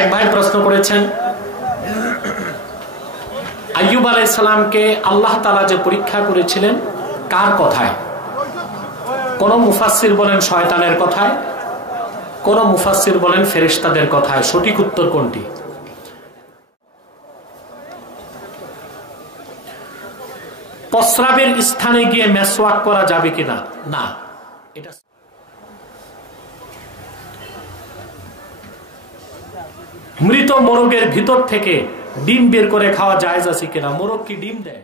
এক ভাই প্রশ্ন করেছেন, আইয়ুব আলাইহিস সালামকে আল্লাহ তাআলা যে পরীক্ষা করেছিলেন কার কথায়? কোন মুফাসসির বলেন শয়তানের কথায়, কোন মুফাসসির বলেন ফেরেশতাদের কথায়। সঠিক উত্তর কোনটি? প্রস্রাবের স্থানে গিয়ে মেসওয়াক করা যাবে কিনা? না। এটা মৃত মোরগের ভিতর থেকে ডিম বের করে খাওয়া জায়েজ আছে কিনা? মোরগ কি ডিম দেয়?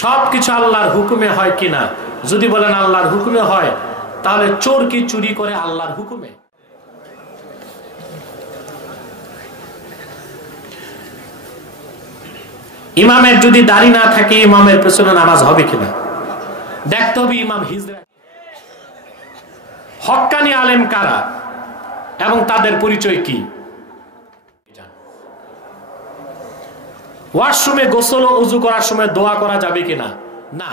সবকিছু আল্লাহর হুকুমে হয় কিনা? যদি বলেন আল্লাহর হুকুমে হয়, তাহলে চোর কি চুরি করে আল্লাহর হুকুমে? ইমামের যদি দাড়ি না থাকে ইমামের পেছনে নামাজ হবে কিনা দেখতে হবে। ইমাম হিজরা হক্কানি আলেম কারা এবং তাদের পরিচয় কি? ওয়াশরুমে গোসল ও ওযু করার সময় দোয়া করা যাবে কিনা? না।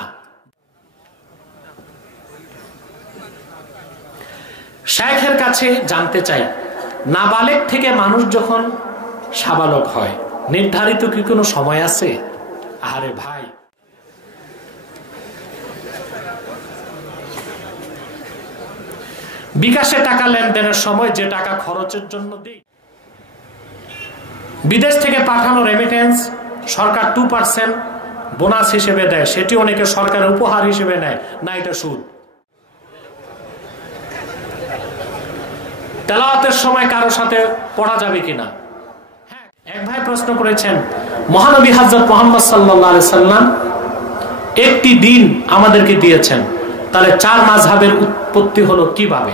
শাইখের কাছে জানতে চাই, নাবালেগ থেকে মানুষ যখন সাবালক হয় নির্ধারিত কি কোনো সময় আছে? আরে ভাই, বিকাশে টাকা লেনদেনের সময় যে টাকা খরচের জন্য দেই, বিদেশ থেকে পাঠানো রেমিটেন্স সরকার 2% বোনাস হিসেবে দেয়, সেটি অনেকে সরকারের উপহার হিসেবে নেয় না, এটা সুদ। তেলাওয়াতের সময় কারো সাথে পড়া যাবে কিনা? হ্যাঁ। এক ভাই প্রশ্ন করেছেন, মহানবী হযরত মুহাম্মদ সাল্লাল্লাহু আলাইহি সাল্লাম একটি দিন আমাদেরকে দিয়েছেন, তাহলে 4 মাযহাবের উৎপত্তি হলো কিভাবে?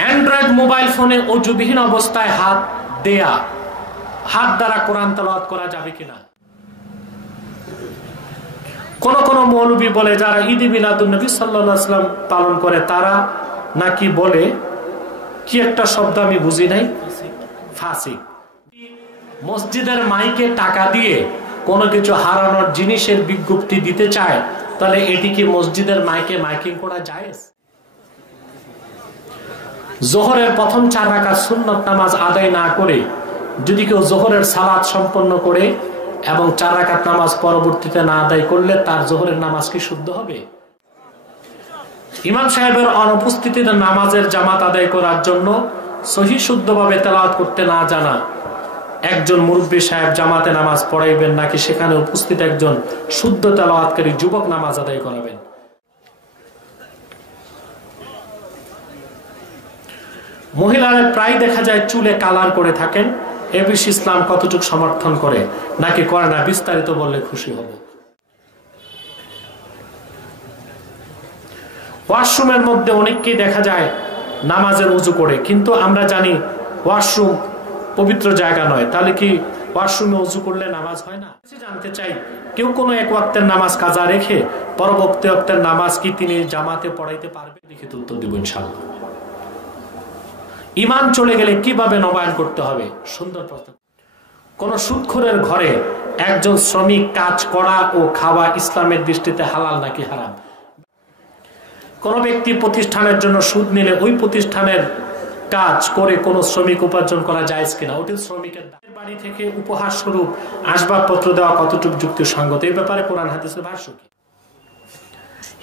অ্যান্ড্রয়েড মোবাইল ফোনে ওযুবিহীন অবস্থায় হাত দ্বারা কোরআন তেলাওয়াত করা যাবে কিনা? কোন কোন মৌলবী বলে যারা ঈদ মিলাদুন নবী সাল্লাল্লাহু আলাইহি ওয়াসাল্লাম পালন করে তারা নাকি বলে কি একটা শব্দ আমি বুঝি নাই, ফাসিক। মসজিদের মাইকে টাকা দিয়ে কোনো কিছু হারানোর জিনিসের বিজ্ঞপ্তি দিতে চায়, তাহলে এটি কি মসজিদের মাইকে মাইকিং করা জায়েজ? যোহরের প্রথম 4 রাকাত সুন্নত নামাজ আদায় না করে যদি কেউ যোহরের সালাত সম্পন্ন করে এবং 4 রাকাত নামাজ পরবর্তীতে না আদায় করলে তার যোহরের নামাজ কি শুদ্ধ হবে? ইমাম সাহেবের অনুপস্থিতিতে নামাজের জামাত আদায় করার জন্য সহি শুদ্ধভাবে তেলাওয়াত করতে না জানা একজন মুরব্বী সাহেব জামাতে নামাজ পড়াইবেন নাকি সেখানে উপস্থিত একজন শুদ্ধ তেলাওয়াতকারী যুবক নামাজ আদায় করাবেন? মহিলারা প্রায় দেখা যায় চুলে কালার করে থাকেন, এ বিষয়ে ইসলাম কতটুকু সমর্থন করে নাকি করে না, বিস্তারিত বললে খুশি হব। ওয়াশরুমের মধ্যে অনেককেই দেখা যায় নামাজের ওযু করে, কিন্তু আমরা জানি ওয়াশরুম পবিত্র জায়গা নয়, তাহলে কি ওয়াশরুমে ওযু করলে নামাজ হয় না? জানতে চাই, কেউ কোনো এক ওয়াক্তের নামাজ কাজা রেখে পরবর্তী ওয়াক্তের নামাজ কি তিনি জামাতে পড়াইতে পারবে? লিখিত উত্তর দিব ইনশাআল্লাহ। ঈমান চলে গেলে কিভাবে নবায়ন করতে হবে? সুন্দর প্রশ্ন। কোন সুদখোরের ঘরে একজন শ্রমিক কাজ করা ও খাওয়া ইসলামের দৃষ্টিতে হালাল নাকি হারাম? কোন ব্যক্তি প্রতিষ্ঠানের জন্য সুদ নিলে ওই প্রতিষ্ঠানের কাজ করে কোন শ্রমিক উপার্জন করা জায়েজ কিনা? ওটি শ্রমিকের বাড়ি থেকে উপহার স্বরূপ আসবাবপত্র দেওয়া কতটুকু যুক্তিসঙ্গত? এই ব্যাপারে কোরআন হাদিসের ভাষ্য কি?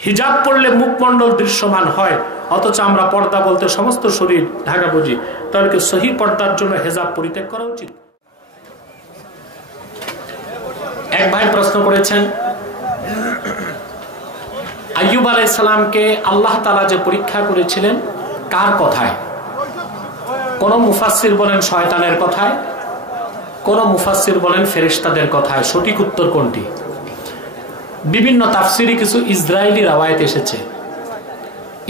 হিজাব পড়লে মুখমণ্ডল দৃশ্যমান হয় অথচ আমরা পর্দা বলতে সমস্ত শরীর ঢাকা বুঝি, তাহলে কি সহি পর্দার জন্য হিজাব পরিত্যাগ করা উচিত? এক ভাই প্রশ্ন করেছেন, আইয়ুব আলাইহিস সালামকে আল্লাহ তাআলা যে পরীক্ষা করেছিলেন কার কথায়? কোন মুফাসসির বলেন শয়তানের কথায়, কোন মুফাসসির বলেন ফেরেশতাদের কথায়। সঠিক উত্তর কোনটি? বিভিন্ন তাফসিরে কিছু ইসরায়েলি রাওয়ায়াত এসেছে,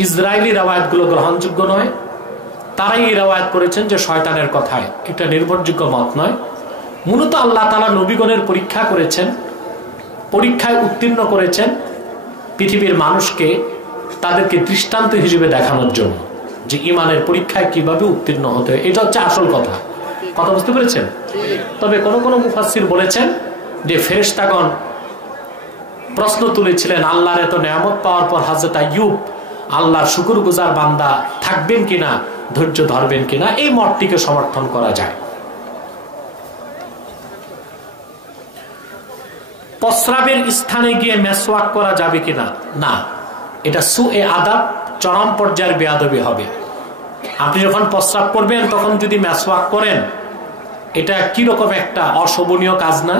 ইসরায়েলি রাওয়ায়াতগুলো গ্রহণযোগ্য নয়, তারাই এই রাওয়ায়াত করেছেন যে শয়তানের কথায়। এটা নির্ভরযোগ্য মত নয়। মূলত আল্লাহ তাআলা নবীগণের পরীক্ষা করেছেন, পরীক্ষায় উত্তীর্ণ করেছেন পৃথিবীর মানুষকে তাদেরকে দৃষ্টান্ত হিসেবে দেখানোর জন্য যে ঈমানের পরীক্ষায় কিভাবে উত্তীর্ণ হতে হয়। এটা হচ্ছে আসল কথা। কথা বুঝতে পেরেছেন? তবে কোন কোন মুফাসসির বলেছেন যে ফেরেশতাগণ প্রশ্ন তুলেছিলেন আল্লাহর এত নিয়ামত পাওয়ার পর হযরত আইয়ুব আল্লাহর শুকরগুজার বান্দা থাকবেন কিনা, ধৈর্য ধরবেন কিনা, এই মতটিকে সমর্থন করা যায়। প্রস্রাবের স্থানে গিয়ে মেসওয়াক করা যাবে কিনা, না, এটা সুএ আদাব, চরম পর্যায়ের বেয়াদবি হবে। আপনি যখন প্রস্রাব করবেন তখন যদি মেসওয়াক করেন, এটা কিরকম একটা অশোভনীয় কাজ না?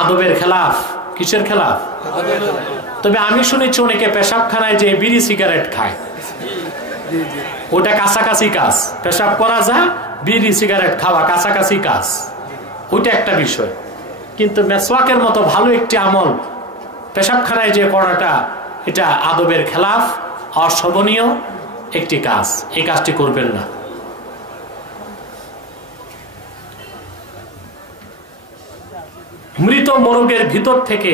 আদবের খেলাফ। কিসের খেলাফ? তবে আমি শুনেছি অনেকে পেশাবখানায় যে বিড়ি সিগারেট খায়, ওটা কাছাকাছি কাজ। পেশাব করা যায়, বিড়ি সিগারেট খাওয়া কাছাকাছি কাজ, ওইটা একটা বিষয়। কিন্তু মেসওয়াকের মতো ভালো একটি আমল পেশাবখানায় যে করাটা, এটা আদবের খেলাফ, অশোভনীয় একটি কাজ। এই কাজটি করবেন না। মৃত মোরগের ভিতর থেকে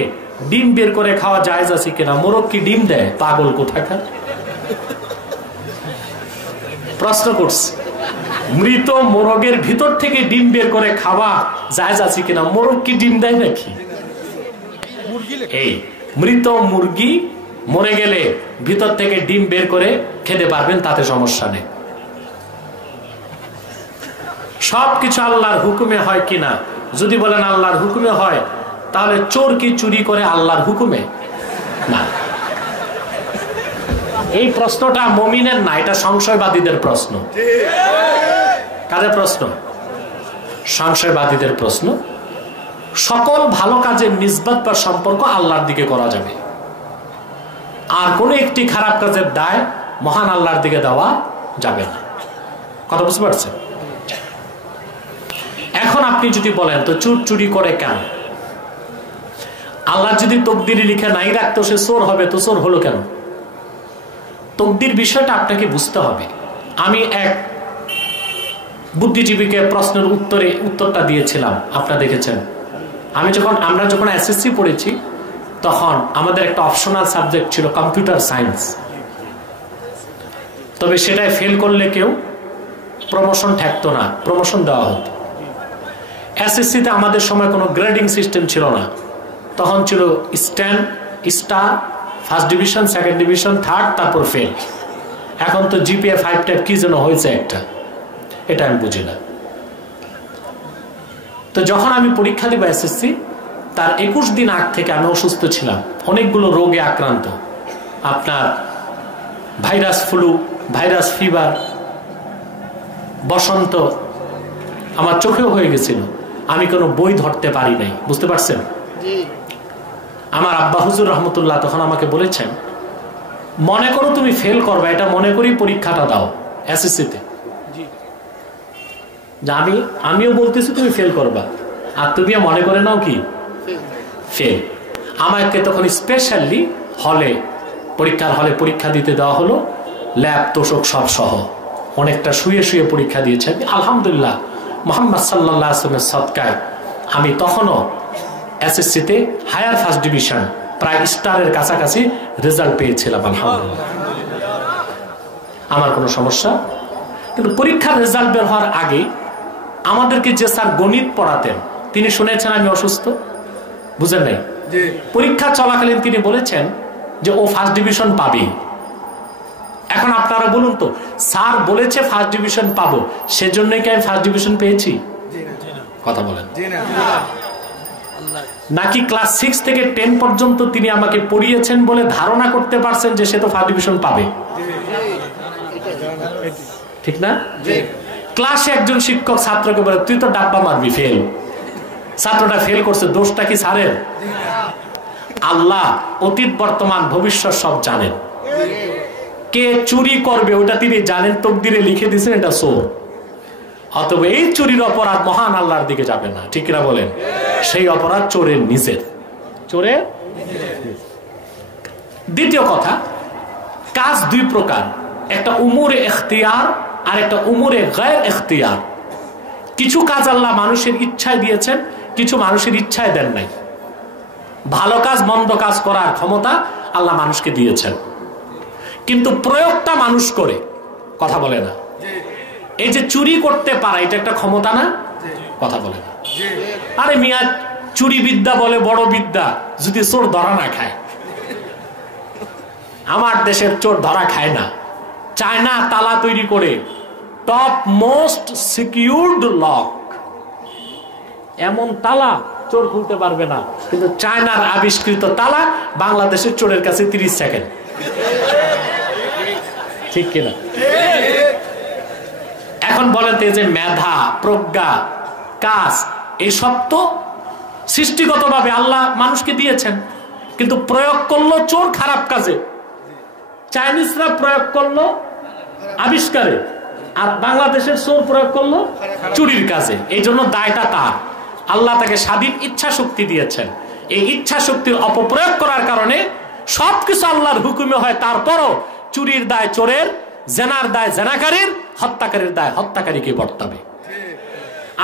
ডিম বের করে খাওয়া জায়েজ আছে কিনা? মোরগ কি ডিম দেয়? পাগল কোথাকার, প্রশ্ন করছে। মৃত মোরগের ভিতর থেকে ডিম বের করে খাওয়া জায়েজ আছে কিনা? মোরগ কি ডিম দেয় নাকি? এই মৃত মুরগি মরে গেলে ভিতর থেকে ডিম বের করে খেতে পারবেন, তাতে সমস্যা নেই। সবকিছু আল্লাহর হুকুমে হয় কিনা? যদি বলেন আল্লাহর হুকুমে হয়, তাহলে চোর কি চুরি করে আল্লাহর হুকুমে? না, এই প্রশ্নটা মুমিনের না, এটা সংশয়বাদীদের প্রশ্ন। কাদের প্রশ্ন? সংশয়বাদীদের প্রশ্ন। সকল ভালো কাজের নিসবত বা সম্পর্ক আল্লাহর দিকে করা যাবে, আর কোন একটি খারাপ কাজের দায় মহান আল্লাহর দিকে দেওয়া যাবে না। কথা বুঝতে পারছেন? এখন আপনি যদি বলেন তো চোর চুরি করে কেন? আল্লাহ যদি তকদিরে লিখে নাই রাখতো সে চোর হবে, তো চোর হলো কেন? তকদির বিষয়টা আপনাকে বুঝতে হবে। আমি এক বুদ্ধিজীবীকে প্রশ্নের উত্তরটা দিয়েছিলাম, আপনারা দেখেছেন। আমরা যখন এসএসসি পড়েছি তখন আমাদের একটা অপশনাল সাবজেক্ট ছিল কম্পিউটার সায়েন্স। তবে সেটাই ফেল করলে কেউ প্রমোশন থাকতো না, প্রমোশন দেওয়া হতো। এসএসসিতে আমাদের সময় কোনো গ্রেডিং সিস্টেম ছিল না, তখন ছিল stand, star, first division, second division, third, তারপর ফেল। এখন তো জিপিএ 5 টাইপ কি যেন হয়েছে একটা, এটা আমি বুঝি না। তো যখন আমি পরীক্ষা দিব এসএসসি, তার 21 দিন আগ থেকে আমি অসুস্থ ছিলাম, অনেকগুলো রোগে আক্রান্ত। আপনার ভাইরাস ফ্লু, ভাইরাস ফিভার, বসন্ত আমার চোখেও হয়ে গেছিল। আমি কোনো বই ধরতে পারি নাই, বুঝতে পারছেন? আমার আব্বা হুজুর রহমতুল্লাহ তখন আমাকে বলেছেন, মনে করো তুমি ফেল করবে, এটা মনে করি পরীক্ষাটা দাও এসএসসিতে। আমিও বলতেছি তুমি ফেল করবা, আর তুমি মনে করে নাও কি ফেল। আমাকে তখন স্পেশালি পরীক্ষার হলে পরীক্ষা দিতে দেওয়া হলো, ল্যাব তোষক সব সহ। অনেকটা শুয়ে শুয়ে পরীক্ষা দিয়েছে। আলহামদুলিল্লাহ মুহাম্মদ সাল্লাল্লাহু আলাইহি ওয়াসাল্লামের সদকায় আমি তখনও এসএসসিতে হায়ার ফার্স্ট ডিভিশন, প্রায় স্টারের কাছাকাছি রেজাল্ট পেয়েছিলাম। আলহামদুলিল্লাহ, আমার কোনো সমস্যা। কিন্তু পরীক্ষার রেজাল্ট বের হওয়ার আগে আমাদেরকে যে স্যার গণিত পড়াতেন, তিনি শুনেছেন আমি অসুস্থ, বুঝেন নাই? পরীক্ষা চলাকালীন তিনি বলেছেন যে ও ফার্স্ট ডিভিশন পাবে। এখন আপনারা বলুন তো, স্যার বলেছে ফার্স্ট ডিভিশন পাবো, সেজন্যই কি আমি ফার্স্ট ডিভিশন পেয়েছি? কথা বলেন। নাকি ক্লাস 6 থেকে 10 পর্যন্ত তিনি আমাকে পড়িয়েছেন বলে ধারণা করতে পারছেন যে সে তো ফার্স্ট ডিভিশন পাবে? ঠিক না? ক্লাসে একজন শিক্ষক ছাত্রকে বলে তুই তো ডাব্বা মারবি, ফেল। ছাত্রটা ফেল করছে, দোষটা কি স্যারের? আল্লাহ অতীত বর্তমান ভবিষ্যৎ সব জানেন। কে চুরি করবে ওটা তিনি জানেন, তকদিরে লিখে দিয়েছেন এটা চোর। অতএব এই চুরির অপরাধ মহান আল্লাহর দিকে যাবে না, ঠিক না বলেন? সেই অপরাধ চোরের নিজের, চোরের। দ্বিতীয় কথা, কাজ দুই প্রকার, একটা উমুরে ইখতিয়ার আর একটা উমুরে গায়র ইখতিয়ার। কিছু কাজ আল্লাহ মানুষের ইচ্ছায় দিয়েছেন, কিছু মানুষের ইচ্ছায় দেন নাই। ভালো কাজ মন্দ কাজ করার ক্ষমতা আল্লাহ মানুষকে দিয়েছেন, কিন্তু প্রয়োগটা মানুষ করে। কথা বলে না? এই যে চুরি করতে পারা, এটা একটা ক্ষমতা না? কথা বলে না? আরে মিয়া চুরি বিদ্যা বলে বড় বিদ্যা, যদি চোর ধরা না খায়। আমার দেশের চোর ধরা খায় না। চায়না তালা তৈরি করে, টপ মোস্ট সিকিউরড লক, এমন তালা চোর খুলতে পারবে না। কিন্তু চায়নার আবিষ্কৃত তালা বাংলাদেশের চোরের কাছে 30 সেকেন্ড। ঠিক কিনা? এখন বলেন তো, যে মেধা, প্রজ্ঞা, কাজ, এইসব তো সৃষ্টিগতভাবে আল্লাহ মানুষকে দিয়েছেন, কিন্তু প্রয়োগ করলো চোর খারাপ কাজে। চাইনিজরা প্রয়োগ করলো আবিষ্কারে, আর বাংলাদেশের চোর প্রয়োগ করলো চুরির কাজে। এই জন্য দায়টা তার। আল্লাহ তাকে স্বাধীন ইচ্ছা শক্তি দিয়েছেন। এই ইচ্ছা শক্তির অপপ্রয়োগ করার কারণে সবকিছু আল্লাহর হুকুমে হয়। তারপরও চুরির দায় চোরের, জেনার দায় জেনাকারীর, হত্যাকারীর দায় হত্যাকারীকে বর্তাবে।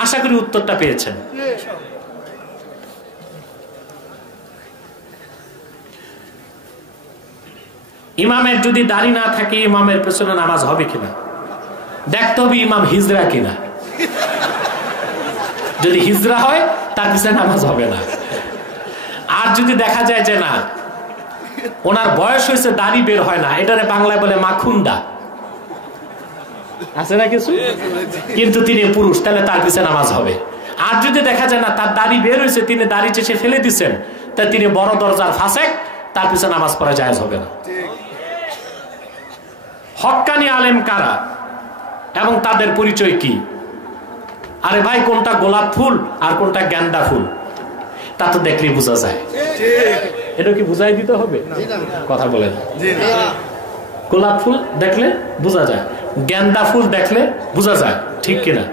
আশা করি উত্তরটা পেয়েছেন। ইমামের যদি দাড়ি না থাকে, ইমামের পেছনে নামাজ হবে কিনা দেখতে হবে। ইমাম হিজরা কিনা, যদি হিজরা হয় তার পিছনে নামাজ হবে না। আর যদি দেখা যায় যে না, ওনার বয়স হয়েছে, দাড়ি বের হয় না, এটারে বাংলায় বলে মাখুন্ডা, আছে না কিছু, কিন্তু তিনি পুরুষ, তাহলে তার পিছনে নামাজ হবে। আর যদি দেখা যায় না, তার দাড়ি বের হয়েছে, তিনি দাড়ি চেষে ফেলে দিচ্ছেন, তা তিনি বড় দরজার ফাসেক, তার পিছনে নামাজ পড়া জায়েজ হবে না। হক্কানি আলেম কারা এবং তাদের পরিচয় কি? আরে ভাই, কোনটা গোলাপ ফুল আর কোনটা গেন্দা ফুল তা তো দেখলেই বোঝা যায়। এটা কি বুঝাই দিতে হবে? কথা বলেন। গোলাপ ফুল দেখলে বোঝা যায়, গেন্দা ফুল দেখলে বোঝা যায়, ঠিক কিনা?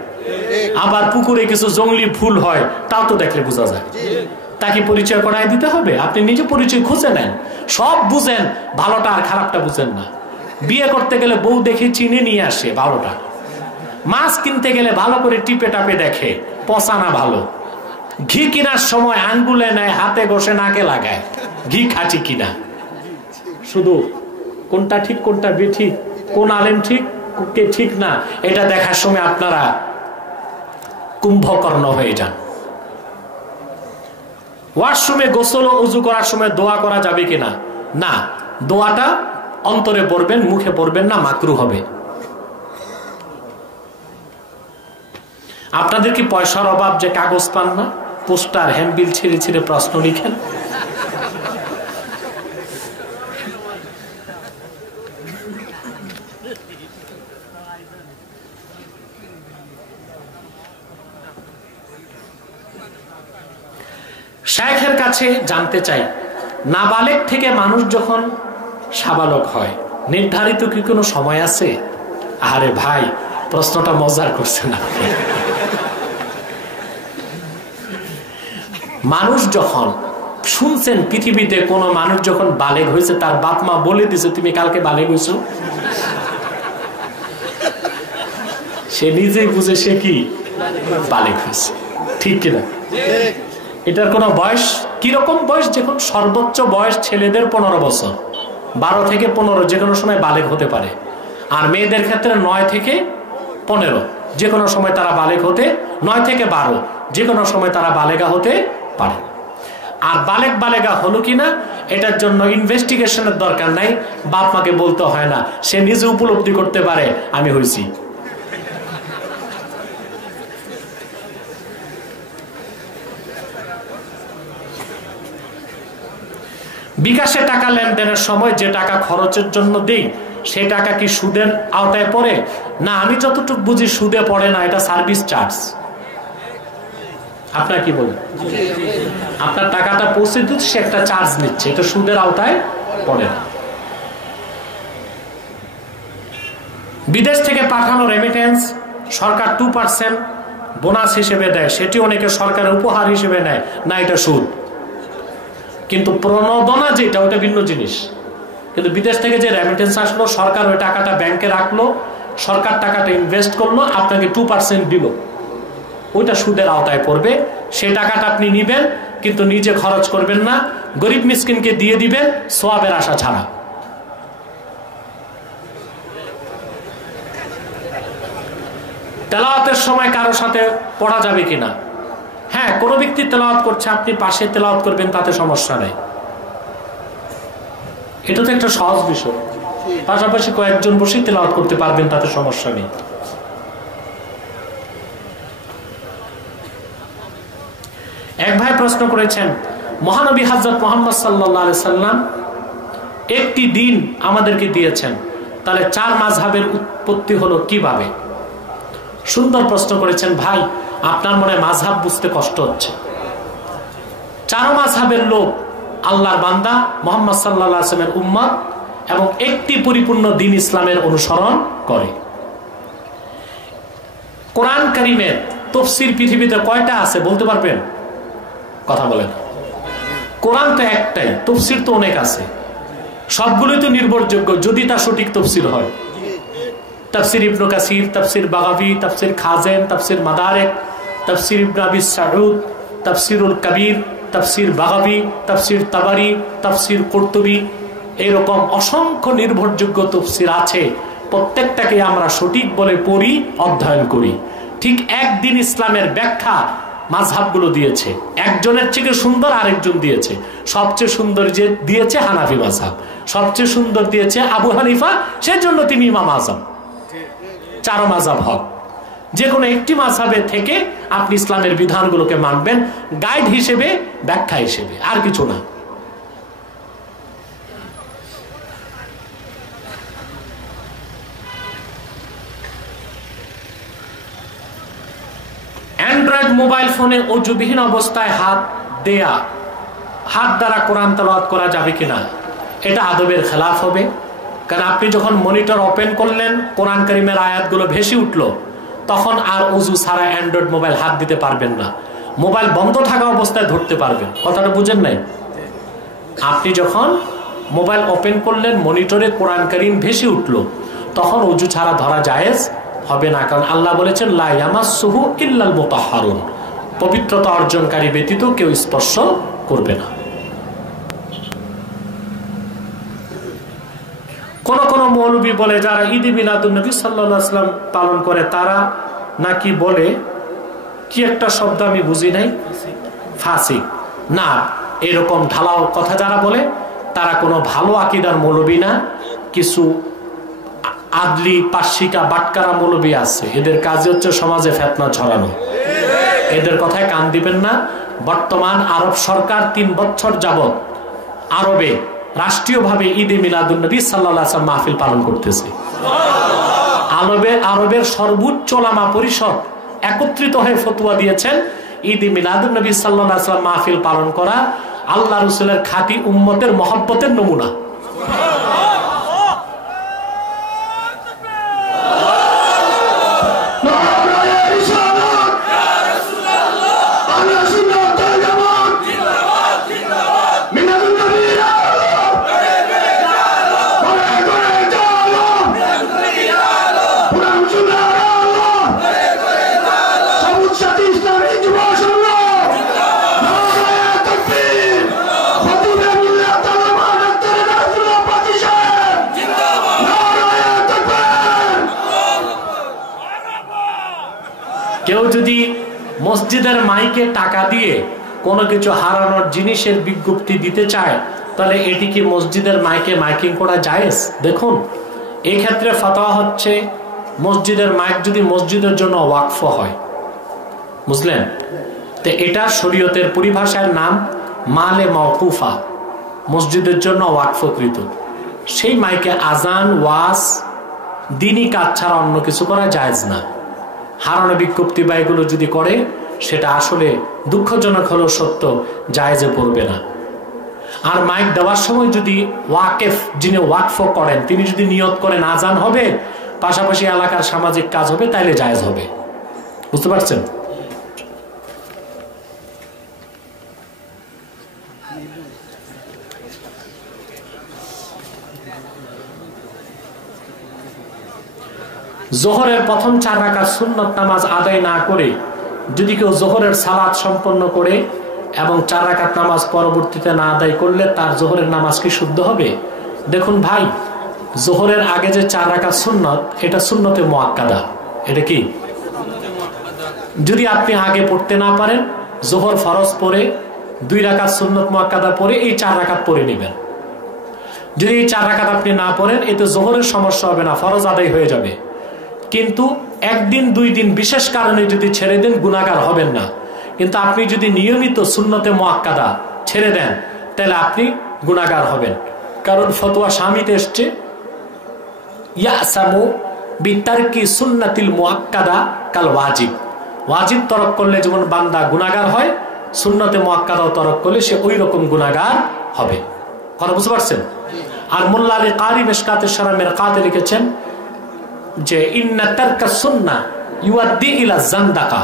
আবার পুকুরে কিছু জঙ্গলি ফুল হয়, তাও তো দেখলে বোঝা যায়। তাকে পরিচয় করাই দিতে হবে? আপনি নিজে পরিচয় খুঁজে নেন, সব বুঝেন, ভালোটা আর খারাপটা বুঝেন না। বিয়ে করতে গেলে বউ দেখে চিনে নিয়ে আসে ভালোটা, মাছ কিনতে গেলে ভালো করে টিপে টাপে দেখে পচা না ভালো, ঘি কেনার সময় আঙ্গুলে নেয়, হাতে ঘষে নাকে লাগায় ঘি খাঁটি কিনা। শুধু কোনটা ঠিক কোনটা বেঠিক, কোন আলেম ঠিক কে ঠিক না, এটা দেখার সময় আপনারা কুম্ভকর্ণ হয়ে যান। ওয়াশরুমে গোসল ও উজু করার সময় দোয়া করা যাবে কিনা? না, দোয়াটা অন্তরে পড়বেন, মুখে পড়বেন না, মাকরু হবে। আপনাদের কি পয়সার অভাব যে কাগজ পান না, পোস্টার হ্যান্ডবিল ছিঁড়ে ছিঁড়ে প্রশ্ন লিখেন? শায়েখের কাছে জানতে চাই, নাবালেগ থেকে মানুষ যখন সাবালক হয়, নির্ধারিত কি কোনো সময় আছে? আরে ভাই, প্রশ্নটা মজার করছে না। মানুষ যখন শুনছেন পৃথিবীতে কোন মানুষ যখন বালেগ হয়েছে, তার বাপ মা বলে দিছে তুমি কালকে বালেগ হয়েছো, সে নিজেই বুঝে সে কি বালেগ হয়েছে, ঠিক কিনা? এটার কোন বয়স, কিরকম বয়স? যখন সর্বোচ্চ বয়স ছেলেদের 15 বছর, 12 থেকে 15 যে কোনো সময় বালেগ হতে পারে। আর মেয়েদের ক্ষেত্রে 9 থেকে 15 যে কোনো সময় তারা বালেগ হতে, 9 থেকে 12 যে কোনো সময় তারা বালেগা হতে পারে। আর বালেগা হলো কিনা এটার জন্য ইনভেস্টিগেশনের দরকার নাই, বাপ মাকে বলতে হয় না, সে নিজে উপলব্ধি করতে পারে আমি হয়েছি। বিকাশে টাকা লেনদেনের সময় যে টাকা খরচের জন্য দেই, সে টাকা কি সুদের আওতায় পড়ে? না, আমি যতটুকু বুঝি সুদে পড়ে না, এটা সার্ভিস চার্জ। আপনার কি বলেন? আপনার টাকাটা পৌঁছে দিচ্ছে, সে একটা চার্জ নিচ্ছে, এটা সুদের আওতায় পড়ে না। বিদেশ থেকে পাঠানো রেমিটেন্স সরকার 2% বোনাস হিসেবে দেয়, সেটি অনেকে সরকারের উপহার হিসেবে নেয়, না এটা সুদ। কিন্তু প্রণোদনা যেটা, ওটা ভিন্ন জিনিস। কিন্তু বিদেশ থেকে যে রেমিটেন্স আসলো, সরকার ওই টাকাটা ব্যাংকে রাখলো, সরকার টাকাটা ইনভেস্ট করলো, আপনাকে 2% দিল, ওইটা সুদের আওতায় পড়বে। সে টাকাটা আপনি নিবেন, কিন্তু নিজে খরচ করবেন না, গরিব মিসকিনকে দিয়ে দিবেন সওয়াবের আশা ছাড়া। তেলাওয়াতের সময় কারো সাথে পড়া যাবে কিনা? হ্যাঁ, কোনো ব্যক্তি তেলাওয়াত করছে, আপনি পাশে তেলাওয়াত করবেন, তাতে সমস্যা নেই। এটা তো একটা সহজ বিষয়। পাশাপাশি কয়েকজন বসে তেলাওয়াত করতে পারবেন, তাতে সমস্যা নেই। এক ভাই প্রশ্ন করেছেন, মহানবী হযরত মুহাম্মদ সাল্লাল্লাহু আলাইহি সাল্লাম একটি দিন আমাদেরকে দিয়েছেন, তাহলে 4 মাযহাবের উৎপত্তি হলো কিভাবে? সুন্দর প্রশ্ন করেছেন ভাই। আপনার মনে মাযহাব বুঝতে কষ্ট হচ্ছে। 4 মাযহাবের লোক আল্লাহর বান্দা, মুহাম্মদ সাল্লাল্লাহু আলাইহি ওয়াসাল্লামের উম্মত, এবং একটি পরিপূর্ণ দ্বীন ইসলামের অনুসরণ করে। কোরআন কারীমের তাফসীর পৃথিবীতে কয়টা আছে বলতে পারবেন? কথা বলেন। কোরআন তো একটাই, তাফসীর তো অনেক আছে। সবগুলোই তো নির্ভরযোগ্য যদি তা সঠিক তাফসীর হয়। তাফসীর ইবনে কাসির, তাফসীর বাগাবী, তাফসীর খাজেন, তাফসীর মাদারিক, তাফসীর ইবনে আবি সাউদ, তাফসীরুল কবির, তাফসীর বাগাবী, তাফসীর তাবারি, তাফসীর কুরতুবী, এরকম অসংখ্য নির্ভরযোগ্য তাফসীর আছে। প্রত্যেকটাকে আমরা সঠিক বলে পড়ি, অধ্যয়ন করি। ঠিক একদিন ইসলামের ব্যাখ্যা মাযহাবগুলো দিয়েছে, একজনের থেকে সুন্দর আরেকজন দিয়েছে। সবচেয়ে সুন্দর যে দিয়েছে হানাফি মাযহাব, সবচেয়ে সুন্দর দিয়েছে আবু হানিফা, সেজন্য তিনি ইমাম আযম। 4 মাযহাব হক। যে কোনো একটি মাযহাবে থেকে আপনি ইসলামের বিধানগুলোকে মানবেন, গাইড হিসেবে, ব্যাখ্যা হিসেবে, আর কিছু না। অ্যান্ড্রয়েড মোবাইল ফোনে ওযুবিহীন অবস্থায় হাত দ্বারা কোরআন তেলাওয়াত করা যাবে কিনা? এটা আদবের খেলাফ হবে। কারণ আপনি যখন মনিটর ওপেন করলেন, কোরআন কারীমের আয়াতগুলো ভেসে উঠলো, তখন আর ওযু ছাড়া অ্যান্ড্রয়েড মোবাইল হাত দিতে পারবেন না। মোবাইল বন্ধ থাকা অবস্থায় ধরতে পারবেন। কথাটা বুঝেন নাই? আপনি যখন মোবাইল ওপেন করলেন, মনিটরে কোরআন কারীম ভেসে উঠলো, তখন ওযু ছাড়া ধরা জায়েজ হবে না। কারণ আল্লাহ বলেছেন, লা ইয়ামাসসুহু ইল্লাল মুতাহহারুন, পবিত্রতা অর্জনকারী ব্যতীত কেউ স্পর্শ করবে না। কোন কোন মৌলবী বলে, যারা ঈদ মিলাদুন নবী সাল্লাল্লাহু আলাইহি ওয়াসাল্লাম পালন করে, তারা নাকি বলে, কি একটা শব্দ আমি বুঝি নাই, ফাসিক। না, এরকম ঢালাও কথা যারা বলে, তারা কোনো ভালো আকীদার মৌলবী না। কিছু আদলি, পাশিকা, বাটকারা মৌলবী আছে, এদের কাজই হচ্ছে সমাজে ফিতনা ছড়ানো। এদের কথায় কান দিবেন না। বর্তমান আরব সরকার 3 বছর যাবত আরবে রাষ্ট্রীয়ভাবে ঈদে মিলাদুন নবী সাল্লাল্লাহু আলাইহি ওয়াসাল্লাম মাহফিল পালন করতেছে। আরবের সর্বোচ্চ উলামা পরিষদ একত্রিত হয়ে ফতোয়া দিয়েছেন, ঈদে মিলাদুন নবী সাল্লাল্লাহু আলাইহি ওয়াসাল্লাম মাহফিল পালন করা আল্লাহ রাসূলের খাঁটি উম্মতের মহব্বতের নমুনা। কেউ যদি মসজিদের মাইকে টাকা দিয়ে কোনো কিছু হারানোর জিনিসের বিজ্ঞপ্তি দিতে চায়, তাহলে এটি কি মসজিদের মাইকে মাইকিং করা জায়েজ? দেখুন, এই ক্ষেত্রে ফতোয়া হচ্ছে, মসজিদের মাইক যদি মসজিদের জন্য ওয়াকফ হয়, বুঝলেন, তো এটা শরীয়তের পরিভাষার নাম মালে মাওকুফা, মসজিদের জন্য ওয়াকফকৃত। সেই মাইকে আজান, ওয়াজ, দ্বীনি কাজ ছাড়া অন্য কিছু করা জায়েজ না। হারানো বিজ্ঞপ্তি বা এগুলো যদি করে, সেটা আসলে দুঃখজনক হলেও সত্য, জায়েজে পড়বে না। আর মাইক দেওয়ার সময় যদি ওয়াকেফ, যিনি ওয়াকফ করেন, তিনি যদি নিয়ত করেন আজান হবে, পাশাপাশি এলাকার সামাজিক কাজ হবে, তাইলে জায়েজ হবে। বুঝতে পারছেন? জোহরের প্রথম 4 রাকাত সুন্নত নামাজ আদায় না করে যদি কেউ জোহরের সালাত সম্পন্ন করে এবং 4 রাকাত নামাজ পরবর্তীতে না আদায় করলে তার জোহরের নামাজ কি শুদ্ধ হবে? দেখুন ভাই, জোহরের আগে যে 4 রাকাত সুন্নত, এটা সুন্নতে মুআক্কাদা। এটা কি? যদি আপনি আগে পড়তে না পারেন, জোহর ফরজ পড়ে 2 রাকাত সুন্নত মুআক্কাদা পড়ে এই 4 রাকাত পড়ে নেবেন। যদি এই 4 রাকাত আপনি না পড়েন এতে জোহরের সমস্যা হবে না, ফরজ আদায় হয়ে যাবে। কিন্তু একদিন 2 দিন বিশেষ কারণে যদি ছেড়ে দেন গুনাহগার হবেন না। কিন্তু আপনি যদি নিয়মিত সুন্নতে মুআক্কাদা ছেড়ে দেন তাহলে আপনি গুনাহগার হবেন। কারণ ফতোয়া শামিতে এসছে ইয়াসামু বিতারকি সুন্নাতিল মুআক্কাদা কাল ওয়াজিব। ওয়াজিব তরক করলে যেমন বান্দা গুনাহগার হয়, সুন্নতে মুআক্কাদাও তরক করলে সে ওই রকম গুনাহগার হবে। কথা বুঝতে পারছেন? আর মোল্লা আলী কারি মিশকাতুশ শারামের কাতে লিখেছেন যে ইন্না তারকা সুন্নাহ ইউআদ্দি ইলা জান্দাকা।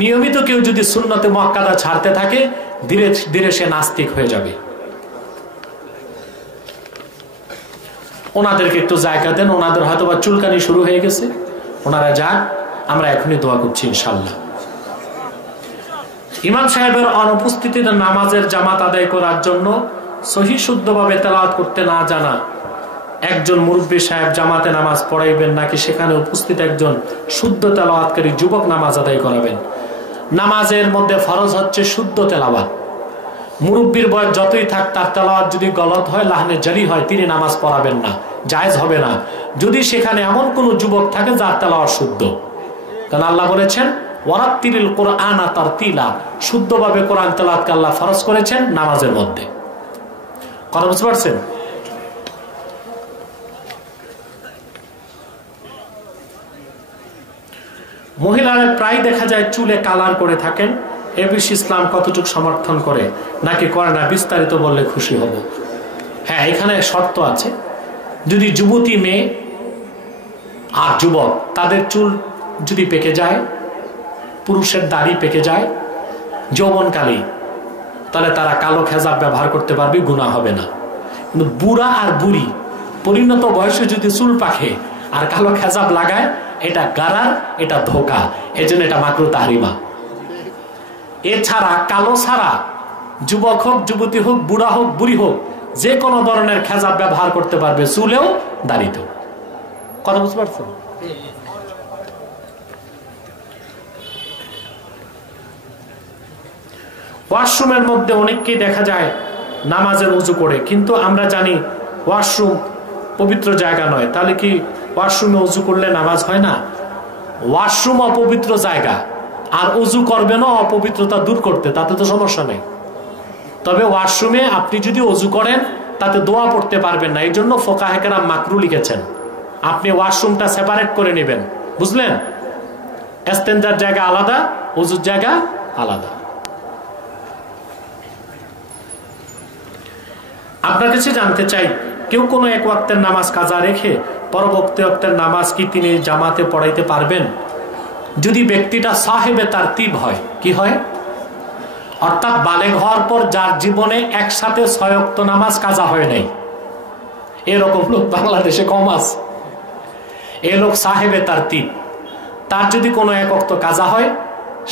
নিয়মিত কেউ যদি সুন্নতে মুআক্কাদা ছাড়তে থাকে ধীরে ধীরে সে নাস্তিক হয়ে যাবে। ওনাদেরকে একটু জায়গা দেন, ওনাদের হয়তো বা চুলকানি শুরু হয়ে গেছে, ওনারা যাক, আমরা এখনই দোয়া করছি ইনশাআল্লাহ। ইমাম সাহেবের অনুপস্থিতিতে নামাজের জামাত আদায় করার জন্য সহি শুদ্ধভাবে তেলাওয়াত করতে না জানা একজন মুরব্বী সাহেব জামাতে নামাজ পড়াইবেন নাকি সেখানে উপস্থিত একজন শুদ্ধ তেলাওয়াতকারী যুবক নামাজ আদায় করাবেন? নামাজের মধ্যে ফরজ হচ্ছে শুদ্ধ তেলাওয়াত। মুরব্বীর বয়স যতই থাক তার তেলাওয়াত যদি গলত হয়, লাহনে জারি হয়, তিনি নামাজ পড়াবেন না, জায়েজ হবে না যদি সেখানে এমন কোন যুবক থাকে যার তেলাওয়াত শুদ্ধ। কারণ আল্লাহ বলেছেন ওয়ারাত্তিলিল কুরআনা তারতিলা, শুদ্ধভাবে কোরআন তেলাওয়াতকে আল্লাহ ফরজ করেছেন নামাজের মধ্যে। কথা বুঝতে পারছেন? মহিলারা প্রায় দেখা যায় চুলে কালার করে থাকেন, এ বিষয়ে ইসলাম কতটুকু সমর্থন করে নাকি করে না, বিস্তারিত বললে খুশি হব। হ্যাঁ, এখানে শর্ত আছে। যদি যুবতী মেয়ে আর যুবক তাদের চুল যদি পেকে যায়, পুরুষের দাড়ি পেকে যায় যৌবনকালী, তাহলে তারা কালো খেজাব ব্যবহার করতে পারবে, গুনাহ হবে না। কিন্তু বুড়া আর বুড়ি পরিণত বয়সে যদি চুল পাকে আর কালো খেজাব লাগায়, এটা গারার, এটা ধোকা, এজন্য এটা মাকরুহ তাহরিমা। এছাড়া কালো ছাড়া যুবক হোক, যুবতী হোক, বুড়া হোক, বুড়ি হোক, যে কোনো ধরনের খেজাব ব্যবহার করতে পারবে, চুলেও দাড়িতেও। কথা বুঝতে পারছেন? ওয়াশরুমের মধ্যে অনেককেই দেখা যায় নামাজের উজু করে, কিন্তু আমরা জানি ওয়াশরুম পবিত্র জায়গা নয়। তাহলে কি ওয়াশরুমে উজু করলে নামাজ হয় না? ওয়াশরুম অপবিত্র জায়গা, আর উজু করবেন অপবিত্রতা দূর করতে, তাতে তো সমস্যা নেই। তবে ওয়াশরুমে আপনি যদি উজু করেন তাতে দোয়া পড়তে পারবেন না, এই জন্য ফোকাহে কেরাম মাকরু লিখেছেন। আপনি ওয়াশরুমটা সেপারেট করে নেবেন, বুঝলেন? ইস্তেনজার জায়গা আলাদা, উজুর জায়গা আলাদা। আপনার কাছে জানতে চাই, কেউ কোনো এক ওয়াক্তের নামাজ কাজা রেখে পরবর্তী ওয়াক্তের নামাজ কি তিনি জামাতে পড়াইতে পারবেন? যদি ব্যক্তিটা সাহেবে তারতিব হয়। কি হয়? অর্থাৎ বালেগ হওয়ার পর যার জীবনে একসাথে 6 ওয়াক্ত নামাজ কাজা হয় নাই, এরকম লোক বাংলাদেশে কম আছে। এ লোক সাহেবে তারতিব। তার যদি কোনো এক ওয়াক্ত কাজা হয়,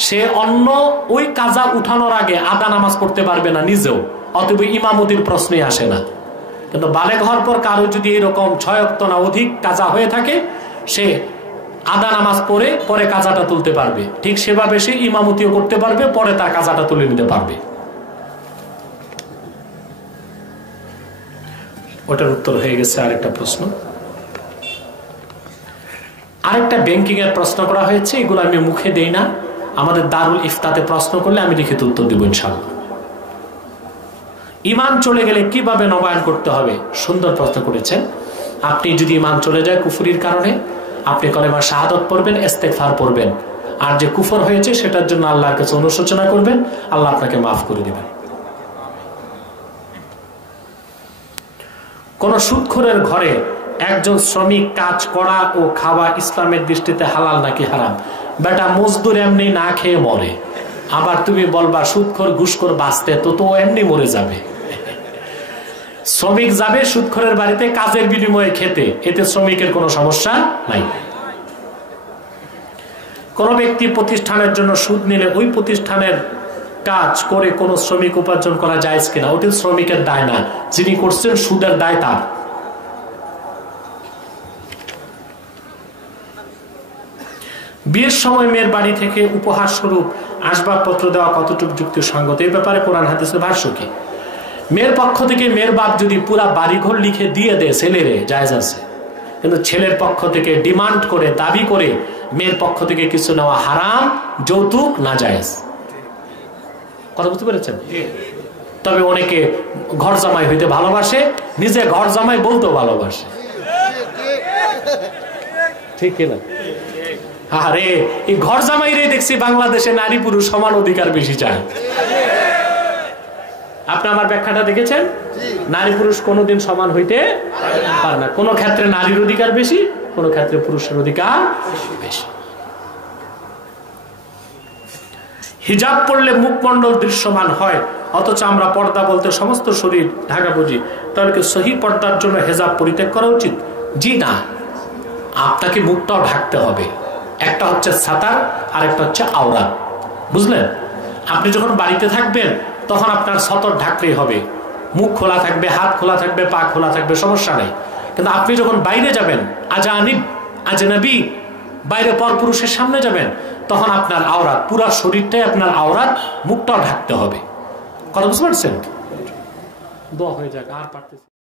সে অন্য ওই কাজা উঠানোর আগে আদা নামাজ পড়তে পারবে না নিজেও, অতএব ইমামতির প্রশ্নই আসে না। কিন্তু বালেগ হওয়ার পর কারো যদি এরকম 6 ওয়াক্ত না অধিক কাজা হয়ে থাকে, সে আদা নামাজ পড়ে পরে কাজাটা তুলতে পারবে। ঠিক সেভাবে সে ইমামতিও করতে পারবে, পরে তার কাজাটা তুলে নিতে পারবে। ওটার উত্তর হয়ে গেছে। আরেকটা প্রশ্ন, আরেকটা ব্যাংকিং এর প্রশ্ন করা হয়েছে, এগুলো আমি মুখে দেই না, আমাদের দারুল ইফতাতে প্রশ্ন করলে আমি লিখিত উত্তর দেব ইনশাআল্লাহ। ইমান চলে গেলে কিভাবে নবায়ন করতে হবে? সুন্দর প্রশ্ন করেছেন। আপনি যদি ইমান চলে যায় কুফরির কারণে, আপনি কলেমা শাহাদত পড়বেন, ইস্তেগফার পড়বেন, আর যে কুফর হয়েছে সেটার জন্য আল্লাহর কাছে অনুশোচনা করবেন, আল্লাহ আপনাকে মাফ করে দিবেন। কোন সুদখোরের ঘরে একজন শ্রমিক কাজ করা ও খাওয়া ইসলামের দৃষ্টিতে হালাল নাকি হারাম? বেটা মজদুর এমনি না খেয়ে মরে, আবার তুমি বলবা সুদখোর ঘুষখোর বাঁচতে, তো এমনি মরে যাবে। শ্রমিক যাবে সুদখোরের বাড়িতে কাজের বিনিময়ে খেতে, এতে শ্রমিকের কোনো সমস্যা নাই। কোন ব্যক্তি প্রতিষ্ঠানের জন্য সুদ নিলে ওই প্রতিষ্ঠানের কাজ করে কোন শ্রমিক উপার্জন করা যায় কিনা? ওটি শ্রমিকের দায় না, যিনি করছেন সুদের দায় তার। বিয়ের সময় মেয়ের বাড়ি থেকে উপহার স্বরূপ আসবাবপত্র দেওয়া কতটুকু যুক্তিসঙ্গত, এই ব্যাপারে কোরআন হাদিসের ভাষ্য কি? মেয়ের পক্ষ থেকে মেয়ের বাপ যদি পুরা বাড়িঘর লিখে দিয়ে দেয় ছেলেরে, জায়েজ আছে। কিন্তু ছেলের পক্ষ থেকে ডিমান্ড করে, দাবি করে মেয়ের পক্ষ থেকে কিছু নেওয়া হারাম, যৌতুক না জায়েজ। কথা বুঝতে পেরেছেন? তবে অনেকে ঘর জামাই হইতে ভালোবাসে, নিজে ঘর জামাই বলতেও ভালোবাসে, ঠিক কিনা? আরে এই ঘর জামাইরে দেখছি বাংলাদেশে নারী পুরুষ সমান অধিকার বেশি চায়। আপনি আমার ব্যাখ্যাটা দেখেছেন? নারী পুরুষ কোনোদিন সমান হইতে পারে না। কোন ক্ষেত্রে নারীর অধিকার বেশি, কোন ক্ষেত্রে পুরুষের অধিকার বেশি। হিজাব পড়লে মুখমণ্ডল দৃশ্যমান হয়, অথচ আমরা পর্দা বলতে সমস্ত শরীর ঢাকা বুঝি। তাহলে কি সহি পর্দার জন্য হিজাব পরিত্যাগ করা উচিত? জি না, আপনাকে মুখটাও ঢাকতে হবে। একটা হচ্ছে সাতার, আর একটা হচ্ছে আওরাত, বুঝলেন? আপনি যখন বাড়িতে থাকবেন তখন আপনার সতর ঢাকলেই হবে, মুখ খোলা থাকবে, হাত খোলা থাকবে, পা খোলা থাকবে, সমস্যা নেই। কিন্তু আপনি যখন বাইরে যাবেন, আজানিব আজনবী, বাইরে পরপুরুষের সামনে যাবেন, তখন আপনার আওরাত, পুরা শরীরটাই আপনার আওরাত, মুখটাও ঢাকতে হবে। কথা বুঝতে পারছেন? দোয়া হয়ে যাক, আর পারতেছি।